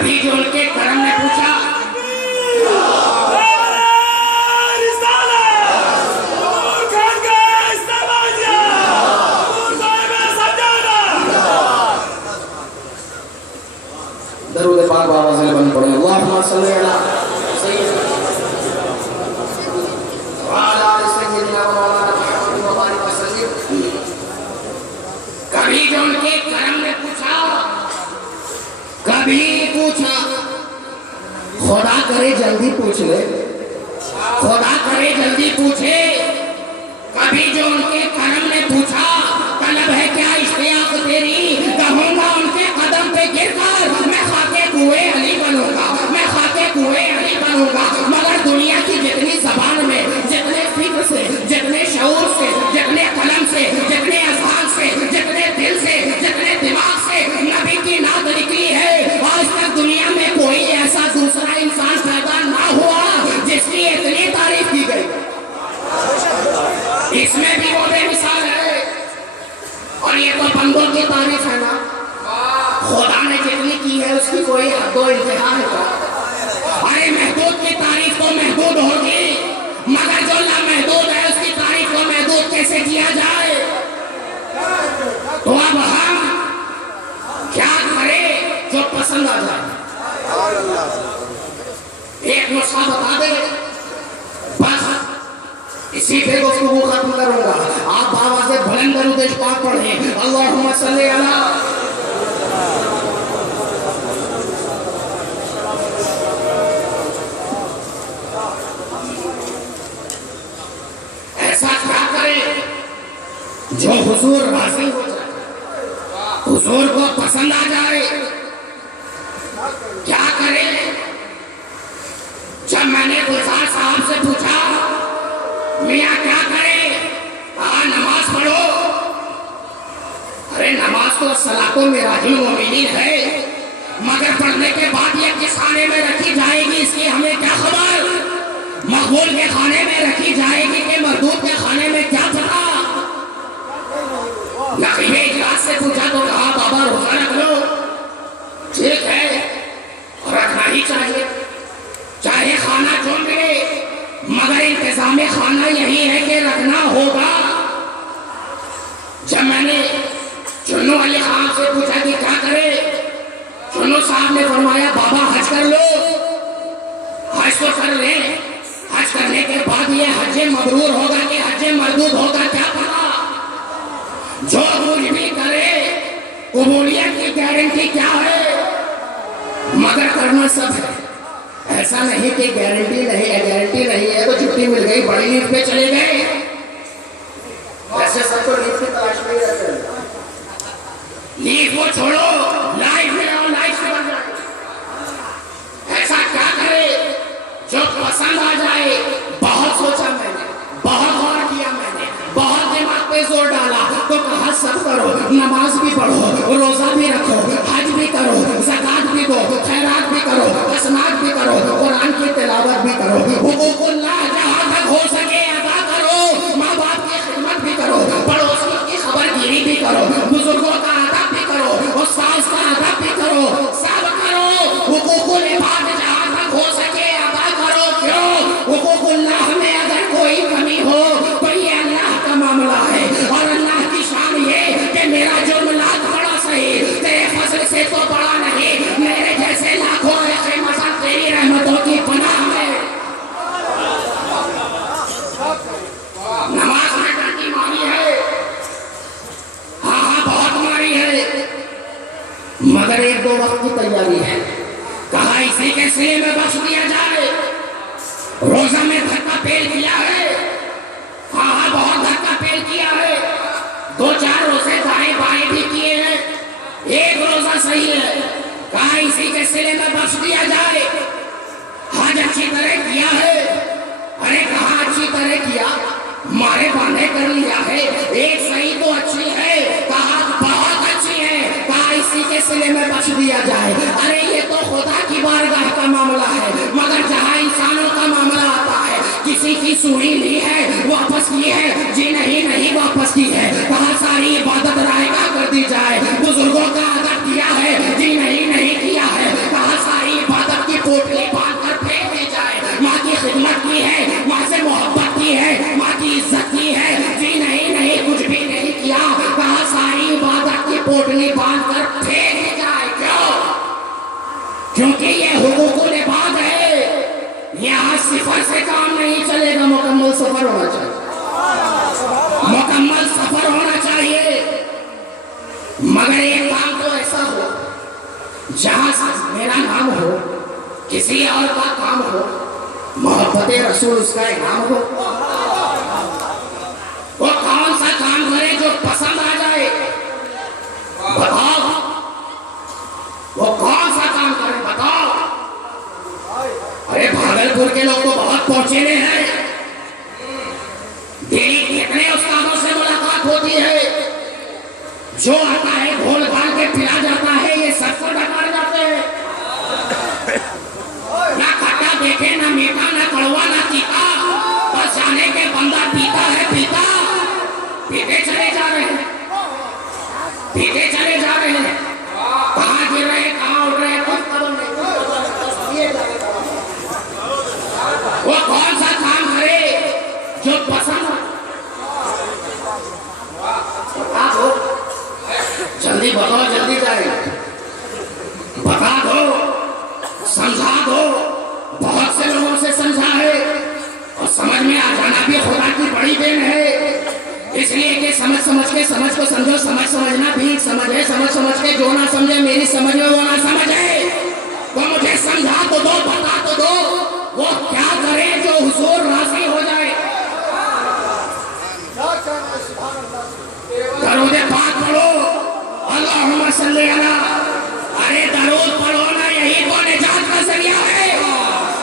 کبھی جو ان کے کرم نے پوچھا درود پاک بابا سے بن پڑے اللہم صلی علی سیدنا وعلی آل سیدنا مولانا محمد وبارک وسلم. کبھی جو ان کے کرم نے پوچھا کبھی پوچھا خدا کرے جلدی پوچھ لے خدا کرے جلدی پوچھے کبھی جو ان کے کرم نے پوچھا طلب ہے کیا اشتیاق تیری کہوں گا ان کے قدم پہ گر کر میں خاکے کوئے علی بنوں گا میں خاکے کوئے علی بنوں گا. مگر دنیا کی جتنی زبان میں جتنے فکر سے جتنے شعور سے جتنے قلم سے جتنے اذہان سے جتنے دل سے جتنے دماغ سے نبی کی نعت نکلی ہے آج تک دنیا میں کوئی ایسا دوسرا انسان پیدا نہ ہوا جس کی اتنی تعریف کی گئی. اس میں بھی وہ بے مثال ہے اور یہ تو بندوں کی تعریف ہے نا. خدا نے جتنی کی ہے اس کی کوئی حد و انتہا ہے کیا؟ ارے محدود کی تعریف تو محدود ہوگی مگر جو لامحدود ہے اس کی تعریف کو محدود کیسے کیا جائے؟ تو اب ہم کیا کریں جو پسند آ جائے؟ ایک نسخہ بتا دیں بس اسی پہ گفتگو ختم کروں گا. آپ آواز بلند درود پاک پڑھیں اللہم صلی علی. ایسا کیا کریں جو حضور راضی ہو جائے حضور کو پسند آ جائے؟ کیا کریں؟ جب میں نے گلزار صاحب سے پوچھا میاں کیا کرے کہا نماز پڑھو. ارے نماز تو صلاۃ میراج المومنین ہے مگر پڑھنے کے بعد یہ کس خانے میں رکھی جائے گی اس کی ہمیں کیا خبر؟ مقبول کے خانے میں رکھی جائے گی کہ مردود کے خانے میں کیا پتا؟ نقیب اجلاس سے پوچھا تو کہا بابا روزہ رکھ لو. ٹھیک ہے رکھنا ہی چاہیے چاہے کھانا جو ملے مگر انتظام خانہ یہی ہے کہ رکھنا ہوگا. جب میں نے چنو علی خان سے پوچھا کہ کیا کرے چنو صاحب نے فرمایا بابا حج کر لو. حج تو کر لیں حج کرنے کے بعد یہ حج مبرور ہوگا کہ حج مردود ہوگا کیا پتا؟ جو کچھ بھی کرے قبولیت کی گارنٹی کیا ہے مگر کرنا سب ہے. ایسا نہیں کہ گارنٹی نہیں ہے تو چھٹی مل گئی بڑی نیند پہ چلے گئے. ایسے سب کو نیند کی تلاش میں رہتے ہیں. نیند کو چھوڑو لائف میں آؤ لائف سے بن جائے. ایسا کیا کرے جو پسند آ جائے. بہت سوچا میں نے بہت غور کیا میں نے بہت دماغ پہ زور ڈالا تو کہا سب کرو نماز بھی پڑھو روزہ بھی رکھو حج بھی کرو زکات بھی دو خیرات بھی کرو حسنات بھی کرو قرآن کی تلاوت بھی کرو حقوق اللہ جہاں تک ہو سکے ادا کرو. ماں باپ کی خدمت بھی کرو پڑوسیوں کی خبر گیری بھی کرو بزرگوں کا ادب بھی کرو استاذ کا ادب بھی کرو سب کرو. حقوق العباد جہاں تک ہو سکے ادا کرو. کیوں؟ حقوق اللہ میں اگر کوئی کمی ہو تو یہ اللہ کا معاملہ ہے اور اللہ کی شان یہ کہ میرا جرم لاکھ بڑا صحیح تیرے فضل سے تو بڑا نہیں. میرے جیسے لاکھوں ایسے مثلا تیری رحمتوں کی پناہ ہے. نماز میں ڈنڈی ماری ہے ہاں بہت ماری ہے مگر ایک دو وقت کی تیاری ہے. کہا اسی کے سلے میں بخش دیا جائے. روزہ میں دھکا پیل کیا ہے ہاں بہت دھکا پیل کیا ہے. دو چار روزے دائیں بائیں بھی کیے ہیں ایک روزہ صحیح ہے. کہا اسی کے سلے میں بخش دیا جائے. حج اچھی طرح کیا ہے. ارے کہاں اچھی طرح کیا مارے باندھے کر لیا ہے. ایک صحیح تو اچھی ہے کہا بہت اچھی ہے. کہا اسی کے سلے میں بخش دیا جائے. ارے یہ تو خدا کی بارگاہ کا معاملہ ہے مگر جہاں انسانوں کا معاملہ آتا ہے کسی کی سنی لی ہے واپس کی ہے جی نہیں واپس کی ہے. کہا ساری عبادت رائے گاہ کر دی جائے. بزرگوں کا ادب کیا ہے جی نہیں کیا ہے. کہا کیونکہ یہ حقوق العباد ہے، یہاں صفر سے کام نہیں چلے گا، مکمل سفر ہونا چاہیے، مکمل سفر ہونا چاہیے۔ مگر ایک کام تو ایسا ہو جہاں میرا نام ہو، کسی اور کا کام ہو، محبت رسول اس کا انعام ہو۔ وہ کون سا کام کرے جو پسند آ جائے؟ بتاؤ، وہ کون سا کام کرے بتاؤ؟ ارے بھاگلپور کے لوگ تو بہت پہنچے ہیں، دلی کتنے استادوں سے ملاقات ہوتی ہے، جو آتا ہے گھول گھال کے پلا جاتا ہے، یہ سب کو ڈکار جاتے ہیں، نہ کھٹا دیکھے نہ میٹھا نہ کڑوا نہ تیتا، بس جانے کے بندہ پیتا ہے، پیتا پیتے چلے جا رہے ہیں، پیتے چلے جا رہے ہیں، کہاں گر رہے ہیں کہاں اٹھ رہے ہیں کچھ قدم نہیں۔ وہ کون سا کام کرے جو پسند ہو؟ بتا دو، جلدی بتاؤ، جلدی جائے، بتا دو، سمجھا دو۔ بہت سے لوگوں سے سمجھا ہے اور سمجھ میں آ جانا بھی خدا کی بڑی دین ہے، اس لیے کہ سمجھ سمجھ کے سمجھ کو سمجھو، سمجھ سمجھنا بھی سمجھ ہے، سمجھ سمجھ کے جو نہ سمجھے میری سمجھ میں وہ نہ سمجھ ہے، تو مجھے سمجھا تو دو، بتا تو دو، وہ کیا کرے جو حضور راضی ہو جائے۔ درود پاک پڑھو، اللہم صلی علی، ارے درود پڑھو نا، یہی تو نجات کا ذریعہ ہے۔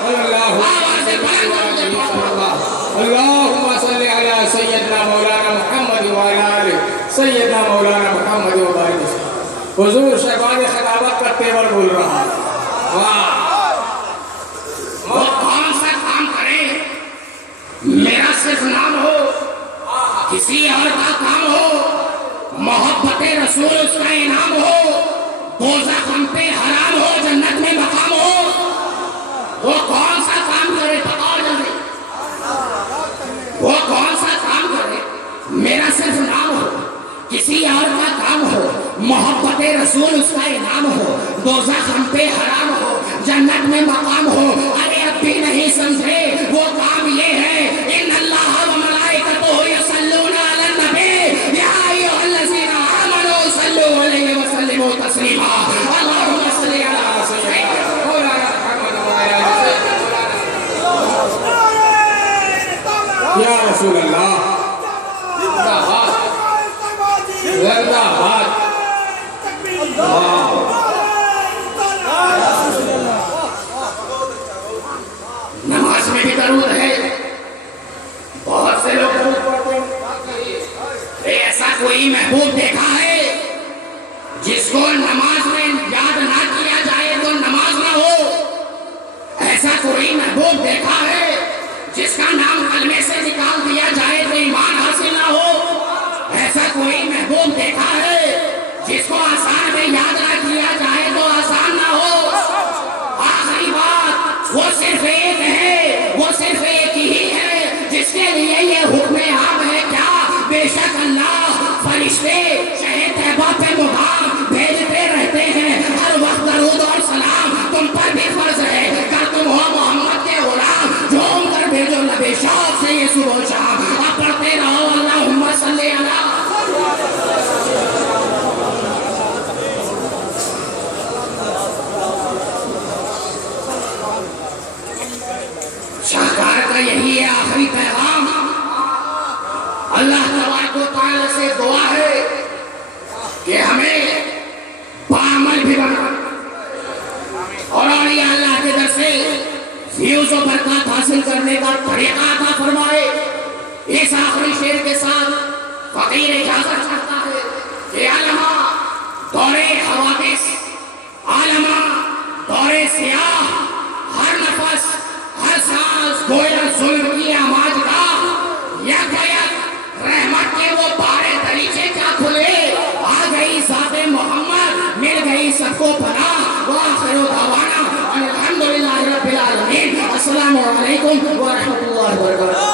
آواز بلند اللہم صلی علی سیدنا مولانا محمد وعلی آلہ سیدنا مولانا محمد وبارک وسلم۔ حضور شہباز خطابت کا تیور بول رہا ہے۔ وہ کون سا کام کرے، میرا صرف نام ہو، کسی اور کا کام ہو، محبت رسول اس کا انعام ہو، دوزخ ہم پہ حرام ہو، جنت میں مقام ہو، وہ کون سا کام کرے بتاؤ جلدی، وہ کون سا کام کرے، میرا صرف نام ہو، کسی اور کا کام ہو، محبت رسول اس کا انعام ہو، دوزخ ہم پہ حرام ہو، جنت میں مقام ہو۔ ارے اب بھی نہیں سمجھے، وہ کام یہ ہے، ان اللہ و ملائکتہ یصلون علی النبی یا ایھا الذین آمنوا صلوا علیہ وسلموا تسلیما۔ اللہم صلی علی سیدنا مولانا محمد وعلی آلہ یا رسول اللہ، زندہ باد۔ نماز میں بھی درود ہے، بہت سے لوگ درود پڑھتے ہیں، ایسا کوئی محبوب دیکھا ہے جس کو نماز میں یاد نہ کیا جائے تو نماز نہ ہو؟ ایسا کوئی محبوب دیکھا ہے جس کا نام کلمے سے نکال دیا جائے تو ایمان حاصل نہ ہو؟ ایسا کوئی محبوب دیکھا ہے جس کو آسان میں یاد نہ کیا جائے تو آسان نہ ہو؟ آخری بات، وہ صرف ایک ہے، وہ صرف ایک ہی ہے جس کے لیے یہ حکم عام ہے کیا؟ بے شک اللہ فرشتے شہر طیبہ پہ مقام بھیجتے رہتے ہیں، ہر وقت درود اور سلام تم پر بھی فرض ہے، کہ تم ہو محمد کے غلام، جھوم کر بھیجو لبے شوق سے یہ صبح و شام، اب پڑھتے رہو اللہم صلی علی۔ شاہکار کا یہی ہے آخری پیغام، اللہ تبارک و تعالی سے دعا ہے کہ ہمیں بعمل بھی بنا، اور اولیاء اللہ کے در سے فیوز و برکات حاصل کرنے کا طریقہ عطا فرمائے۔ اس آخری شعر کے ساتھ فقیر اجازت چاہتا ہے کہ علماء دور حوادث، علماء دور سیاہ، ہر نفس ہر سانس گویا ظلم کی آماج کا، یک یک رحمت کے وہ بارے دریچے کیا کھلے، آ گئی ذات محمد، مل گئی سب کو پناہ، وآخر دعوانا الحمدللہ رب العالمین۔ السلام علیکم ورحمۃ اللہ وبرکاتہ۔